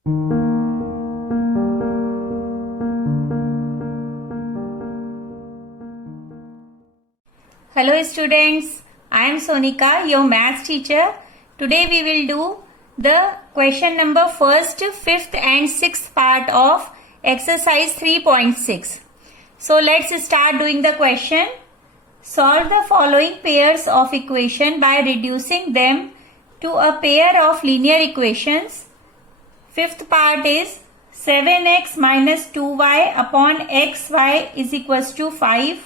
Hello students, I am Sonika, your maths teacher. Today we will do the question number 1st, 5th and 6th part of exercise 3.6. So let's start doing the question. Solve the following pairs of equation by reducing them to a pair of linear equations. Fifth part is 7x minus 2y upon xy is equals to 5.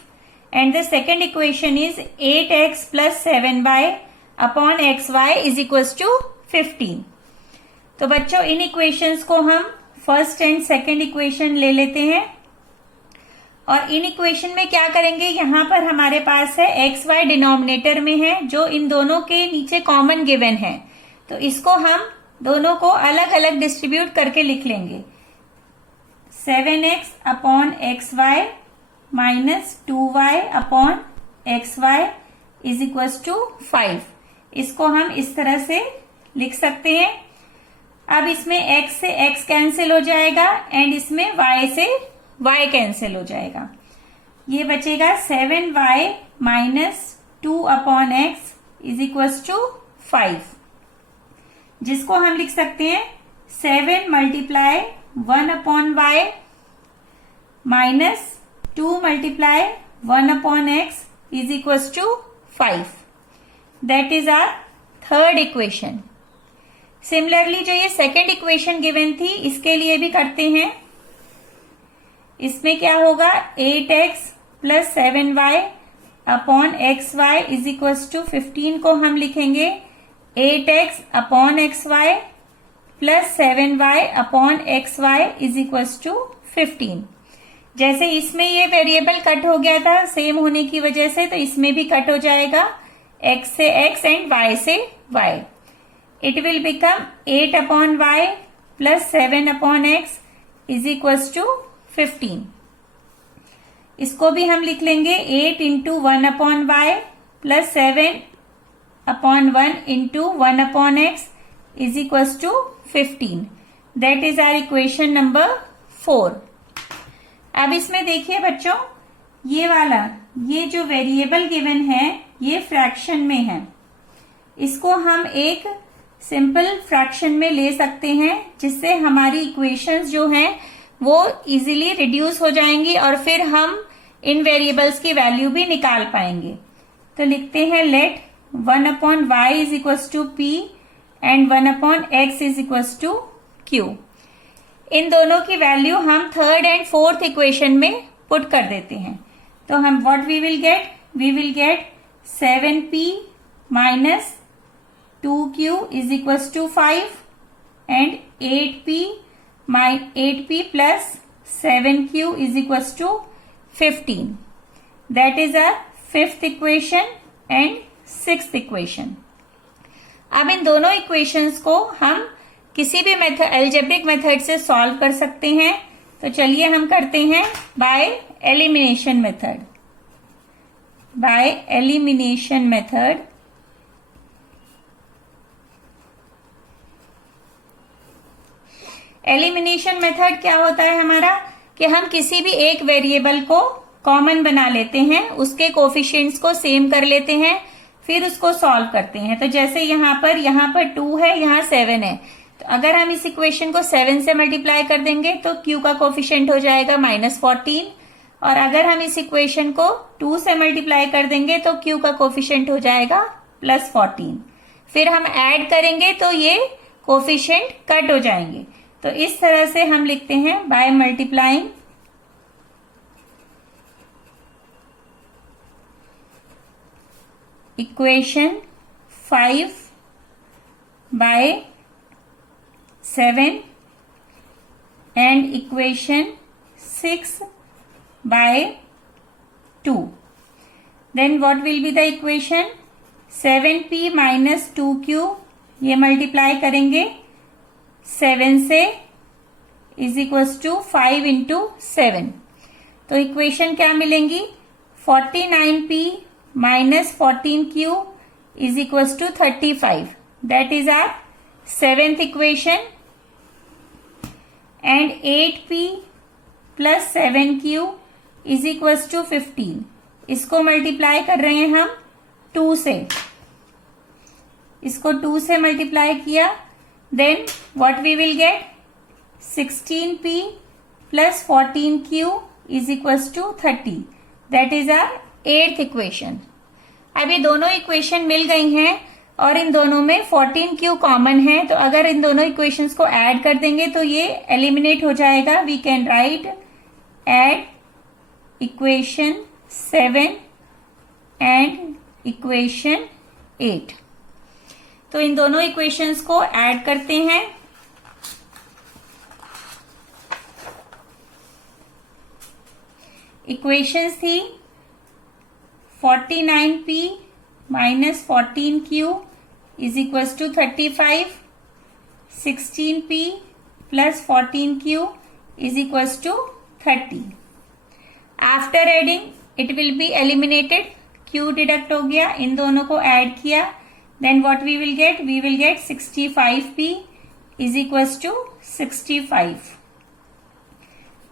And the second equation is 8x plus 7y upon xy is equals to 15. तो बच्चों इन equations को हम first and second equation ले लेते हैं और in equation में क्या करेंगे, यहां पर हमारे पास है xy डिनोमिनेटर में है जो इन दोनों के नीचे कॉमन गिवन है, तो इसको हम दोनों को अलग अलग डिस्ट्रीब्यूट करके लिख लेंगे. 7x upon xy minus 2y upon xy is equals to 5. इसको हम इस तरह से लिख सकते हैं. अब इसमें x से x कैंसिल हो जाएगा एंड इसमें y से y कैंसिल हो जाएगा. ये बचेगा 7y minus 2 upon x is equals to 5, जिसको हम लिख सकते हैं 7 multiply 1 upon y minus 2 multiply 1 upon x is equals to 5. That is our third equation. Similarly जो ये सेकेंड इक्वेशन गिवन थी इसके लिए भी करते हैं. इसमें क्या होगा, 8x plus 7y upon xy is equals to 15 को हम लिखेंगे 8x upon xy plus 7y upon xy is equals to 15. जैसे इसमें ये वेरिएबल कट हो गया था सेम होने की वजह से, तो इसमें भी कट हो जाएगा x से x एंड y से y. It will become 8 upon y plus 7 upon x is equals to 15. इसको भी हम लिख लेंगे 8 into 1 upon y plus 7 upon 1 into 1 upon x is equals to 15. That is our equation number 4. अब इसमें देखिए बच्चों, ये वाला ये जो वेरिएबल गिवन है ये फ्रैक्शन में है. इसको हम एक सिंपल फ्रैक्शन में ले सकते हैं जिससे हमारी इक्वेशंस जो हैं वो इजीली रिड्यूस हो जाएंगी और फिर हम इन वेरिएबल्स की वैल्यू भी निकाल पाएंगे. तो लिखते हैं let 1 upon y is equals to p and 1 upon x is equals to q. इन दोनों की वैल्यू हम थर्ड एंड फोर्थ इक्वेशन में पुट कर देते हैं. तो हम what we will get 7p minus 2q is equals to 5 and 8p plus 7q is equals to 15. That is a fifth equation and sixth equation. अब इन दोनों इक्वेशंस को हम किसी भी मेथड अलजेब्रिक मेथड से सॉल्व कर सकते हैं. तो चलिए हम करते हैं by elimination method. Elimination method क्या होता है हमारा, कि हम किसी भी एक वेरिएबल को कॉमन बना लेते हैं, उसके कोफिशिएंट्स को सेम कर लेते हैं, फिर उसको सॉल्व करते हैं. तो जैसे यहाँ पर 2 है, यहाँ 7 है, तो अगर हम इस इक्वेशन को 7 से मल्टीप्लाई कर देंगे तो q का कोफिशिएंट हो जाएगा -14, और अगर हम इस इक्वेशन को 2 से मल्टीप्लाई कर देंगे तो q का कोफिशिएंट हो जाएगा +14. फिर हम ऐड करेंगे तो ये कोफिशिएंट कट हो जाएंगे. तो इस तरह से हम लिखते हैं by multiplying equation 5 by 7 and equation 6 by 2. Then what will be the equation? 7p minus 2q ये मल्टीप्लाई करेंगे 7 से इज इक्वल्स टू 5 इंटू 7. तो इक्वेशन क्या मिलेंगी? 49p minus 14q is equals to 35. That is our seventh equation. And 8p plus 7q is equals to 15। इसको multiply कर रहे हैं हम 2 से, इसको 2 से मल्टीप्लाई किया, then what we will get 16p plus 14q is equals to 30। That is our 8th equation. अब ये दोनों इक्वेशन मिल गई हैं और इन दोनों में 14q कॉमन है, तो अगर इन दोनों इक्वेशंस को ऐड कर देंगे तो ये एलिमिनेट हो जाएगा। We can write add equation 7 and equation 8। तो इन दोनों इक्वेशंस को ऐड करते हैं। इक्वेशंस थी 49p minus 14q is equals to 35, 16p plus 14q is equals to 30। After adding it will be eliminated, q deduct हो गया, इन दोनों को ऐड किया, then what we will get 65p is equals to 65।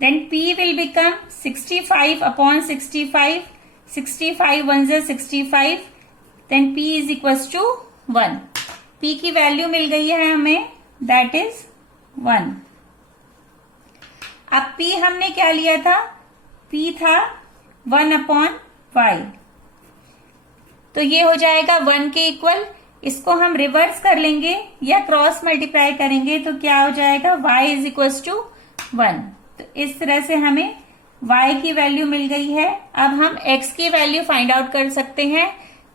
Then p will become 65 upon 65, 65 1 is 65, then p is equals to 1। p की value मिल गई है हमें, that is 1। अब p हमने क्या लिया था, p था 1 upon y, तो ये हो जाएगा 1 के इक्वल। इसको हम रिवर्स कर लेंगे या क्रॉस मल्टीप्लाई करेंगे तो क्या हो जाएगा, y इज इक्वल्स टू 1। तो इस तरह से हमें y की वैल्यू मिल गई है। अब हम x की वैल्यू फाइंड आउट कर सकते हैं।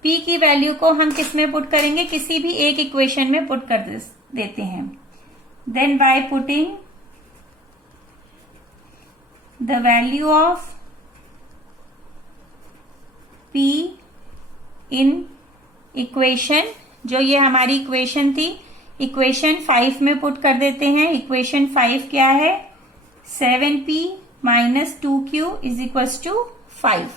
p की वैल्यू को हम किस में पुट करेंगे, किसी भी एक इक्वेशन में पुट कर देते हैं। Then by putting the value of p in equation, जो ये हमारी इक्वेशन थी, इक्वेशन 5 में पुट कर देते हैं। इक्वेशन 5 क्या है, 7p minus 2q is equals to 5।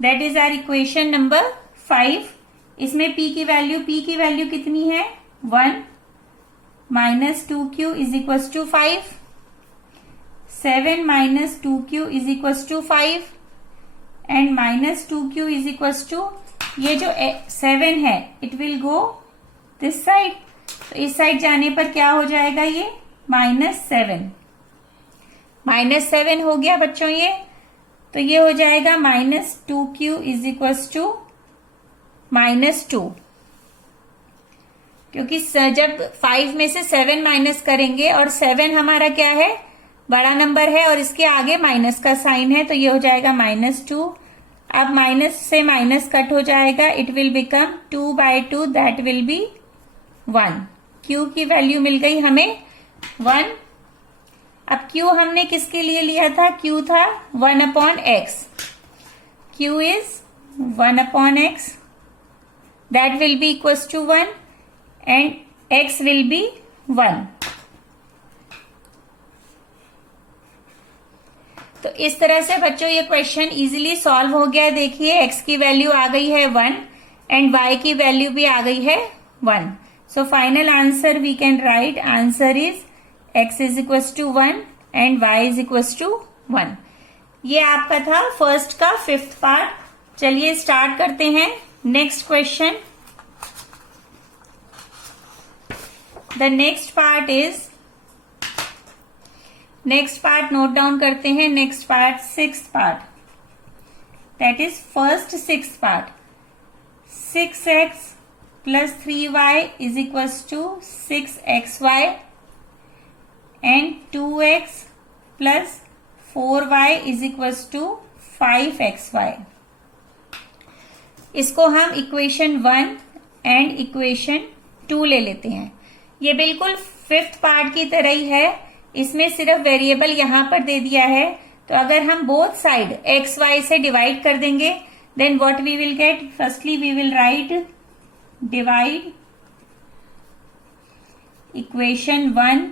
That is our equation number 5। इसमें p की वैल्यू कितनी है, 1 minus 2q is equals to 5, 7 minus 2q is equals to 5 and minus 2q is equals to, ये जो 7 है it will go this side, तो इस side जाने पर क्या हो जाएगा, ये -7 -7 हो गया बच्चों ये, तो ये हो जाएगा -2q इज इक्वल्स टू -2, क्योंकि जब 5 में से 7 माइनस करेंगे और 7 हमारा क्या है, बड़ा नंबर है और इसके आगे माइनस का साइन है, तो ये हो जाएगा -2। अब माइनस से माइनस कट हो जाएगा, it will become 2/2, that will be 1। q की वैल्यू मिल गई हमें 1। अब q हमने किसके लिए लिया था, q था 1 upon x, q is 1 upon x, that will be equals to 1 and x will be 1। तो इस तरह से बच्चों ये क्वेश्चन इजीली सॉल्व हो गया। देखिए x की वैल्यू आ गई है 1 एंड y की वैल्यू भी आ गई है 1। So final answer we can write, answer is x is equals to 1 and y is equals to 1। ये आपका था फर्स्ट का 5th पार्ट। चलिए स्टार्ट करते हैं next question. The next part is, next part note down करते हैं। Next part 6th part, that is first 6th part. 6x plus 3y is equals to 6xy and 2x plus 4y is equals to 5xy। इसको हम equation 1 and equation 2 ले लेते हैं। ये बिल्कुल 5th part की तरह ही है, इसमें सिर्फ वेरिएबल यहां पर दे दिया है। तो अगर हम बोथ साइड एक्स वाई से डिवाइड कर देंगे, then what we will get, firstly we will write divide equation 1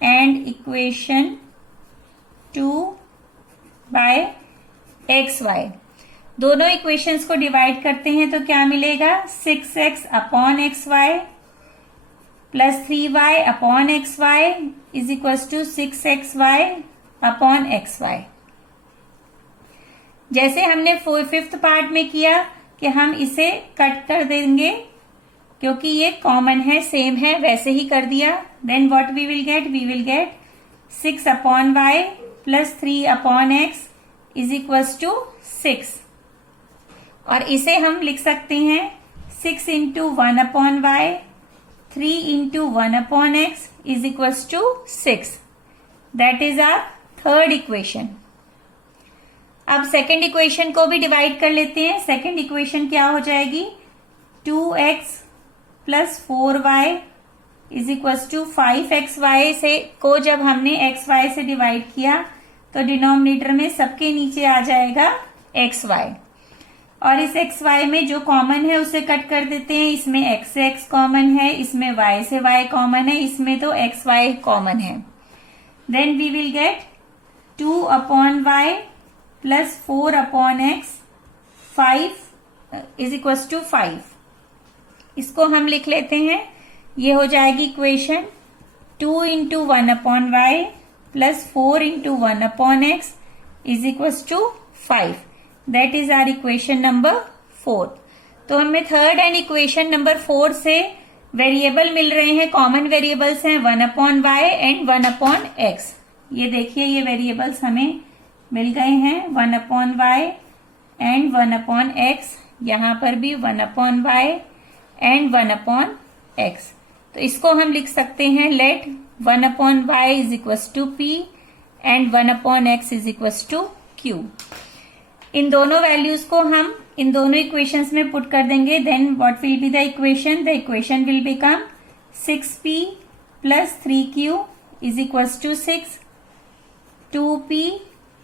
and equation 2 by x y. दोनों इक्वेशंस को डिवाइड करते हैं तो क्या मिलेगा, 6x upon x y plus 3y upon xy is equal to 6xy upon xy। जैसे हमने fifth part में किया कि हम इसे कट कर देंगे क्योंकि ये कॉमन है, सेम है, वैसे ही कर दिया। Then what we will get 6 upon y plus 3 upon x is equal to 6। और इसे हम लिख सकते हैं 6 into 1 upon y 3 into 1 upon x is equal to 6। That is our third equation. अब सेकेंड इक्वेशन को भी डिवाइड कर लेते हैं। सेकेंड इक्वेशन क्या हो जाएगी, 2x plus 4y is equal to 5xy से को जब हमने xy से डिवाइड किया तो डिनोमिनेटर में सबके नीचे आ जाएगा xy, और इस xy में जो कॉमन है उसे कट कर देते हैं। इसमें x से x कॉमन है, इसमें y से y कॉमन है, इसमें तो xy कॉमन है। Then we will get 2 upon y plus 4 upon x 5 is equal to 5। इसको हम लिख लेते हैं, ये हो जाएगी equation 2 into 1 upon y plus 4 into 1 upon x is equal to 5। That is our equation number 4। तो हमें थर्ड एंड इक्वेशन नंबर 4 से वेरिएबल मिल रहे हैं, कॉमन वेरिएबल्स हैं 1 upon y and 1 upon x। ये देखिए ये वेरिएबल्स हमें मिल गए हैं 1 upon y and 1 upon x, यहां पर भी 1 upon y and 1 upon x। तो इसको हम लिख सकते हैं let 1 upon y is equal to p and 1 upon x is equal to q। इन दोनों वैल्यूज को हम इन दोनों इक्वेशंस में पुट कर देंगे। Then what will be the equation will become 6p plus 3q is equal to 6, 2p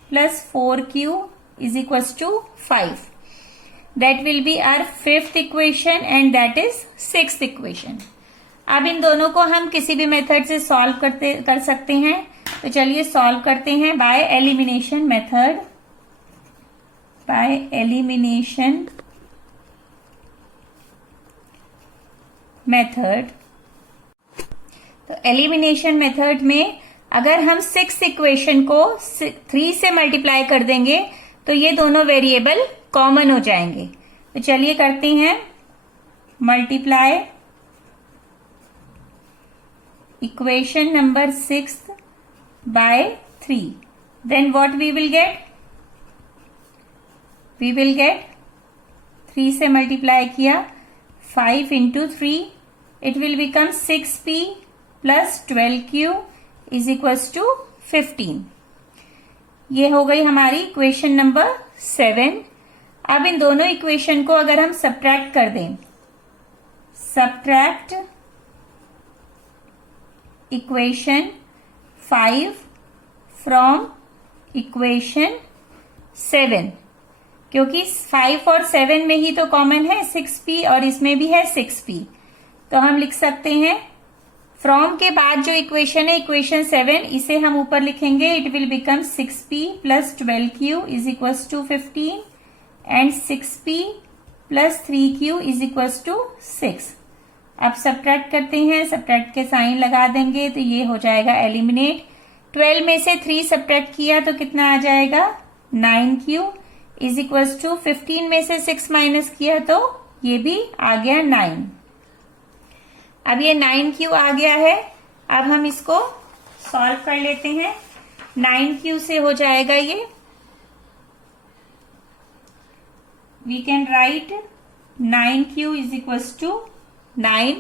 plus 4q is equals to 5. That will be our fifth equation and that is sixth equation. अब इन दोनों को हम किसी भी method से solve कर सकते हैं। तो चलिए सॉल्व करते हैं by elimination method. By elimination method, तो एलिमिनेशन मेथड में अगर हम 6th इक्वेशन को 3 से मल्टीप्लाई कर देंगे तो ये दोनों वेरिएबल कॉमन हो जाएंगे। तो चलिए करते हैं multiply equation number 6 by 3। Then what we will get 3 से मल्टीप्लाई किया 5 into 3 it will become 6p plus 12q is equal to 15। ये हो गई हमारी इक्वेशन नंबर 7। अब इन दोनों इक्वेशन को अगर हम सब्ट्रैक्ट कर दें, सब्ट्रैक्ट इक्वेशन 5 फ्रॉम इक्वेशन 7, क्योंकि 5 और 7 में ही तो कॉमन है 6p और इसमें भी है 6p। तो हम लिख सकते हैं फ्रॉम के बाद जो इक्वेशन है इक्वेशन 7, इसे हम ऊपर लिखेंगे। It will become 6p plus 12q is equal to 15 and 6p plus 3q is equal to 6। अब सब्ट्रैक्ट करते हैं, सब्ट्रैक्ट के साइन लगा देंगे तो ये हो जाएगा एलिमिनेट। 12 में से 3 सब्ट्रैक्ट किया तो कितना आ जाएगा 9q इज इक्वल टू 15 में से 6 माइनस किया तो ये भी आ गया 9। अब ये 9q आ गया है। अब हम इसको सॉल्व कर लेते हैं। 9q से हो जाएगा ये, we can write 9q is equal to 9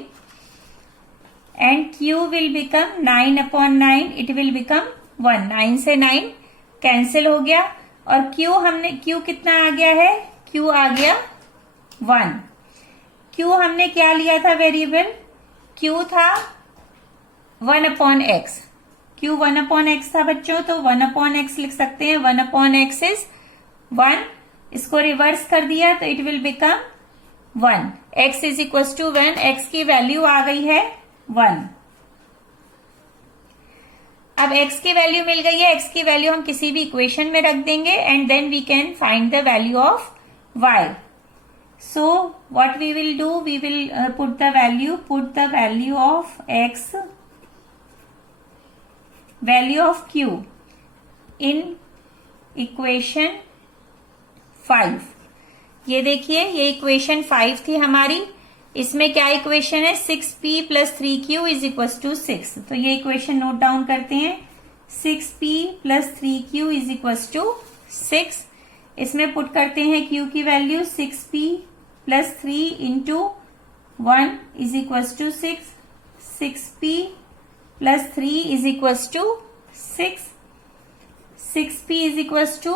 and q will become 9 upon 9, it will become 1। 9 से 9 कैंसिल हो गया और q कितना आ गया है, q आ गया 1। q हमने क्या लिया था वेरिएबल, q था 1 upon x। q 1 upon x था बच्चों, तो 1 अपॉन x लिख सकते हैं। 1 अपॉन x इज 1। इसको रिवर्स कर दिया तो it will become 1। x is equal to 1, x की वैल्यू आ गई है 1। अब x की वैल्यू मिल गई है, x की वैल्यू हम किसी भी इक्वेशन में रख देंगे and then we can find the value of y। So what we will do, we will put the value of x, value of q in equation 5। ये देखिए, ये इक्वेशन 5 थी हमारी। इसमें क्या इक्वेशन है, 6p plus 3q is equal to 6। तो ये इक्वेशन नोट डाउन करते हैं, 6p plus 3q is equal to 6। इसमें पुट करते हैं q की वैल्यू, 6p plus 3 into 1 is equal to 6, 6p plus 3 is equal to 6, 6p is equal to,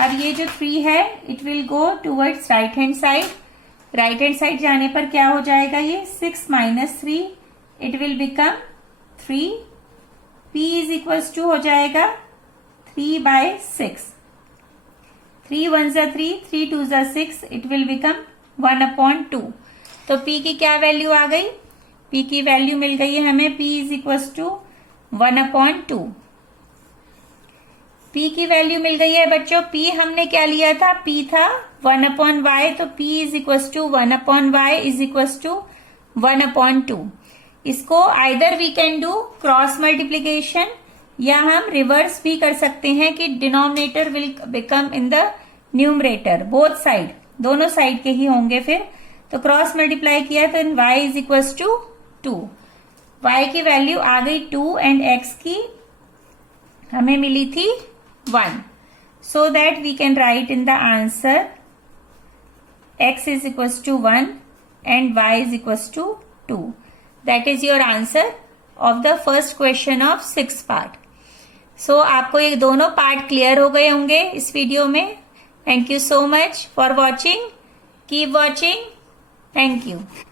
अब ये जो 3 है it will go towards right hand side. Right hand side जाने पर क्या हो जाएगा, ये 6 minus 3 it will become 3, p is equal to हो जाएगा 3/6, 3 1 जा 3, 3 2 जा 6, इट विल बिकम 1/2। तो p की क्या वैल्यू आ गई, p की वैल्यू मिल गई है हमें, p is equal to 1/2। p की वैल्यू मिल गई है बच्चों। p हमने क्या लिया था, p था 1/y, तो p is equal to 1/y is equal to 1/2। इसको either we can do cross multiplication, या हम रिवर्स भी कर सकते हैं कि denominator will become in the numerator, both side, दोनों साइड के ही होंगे फिर। तो क्रॉस मल्टीप्लाई किया तो इन y is equal to 2, y की वैल्यू आ गई 2 एंड x की हमें मिली थी 1, so that we can write in the answer x is equals to 1 and y is equals to 2. That is your answer of the first question of 6 part. So आपको ये दोनों part clear हो गए होंगे इस वीडियो में। Thank you so much for watching. Keep watching. Thank you.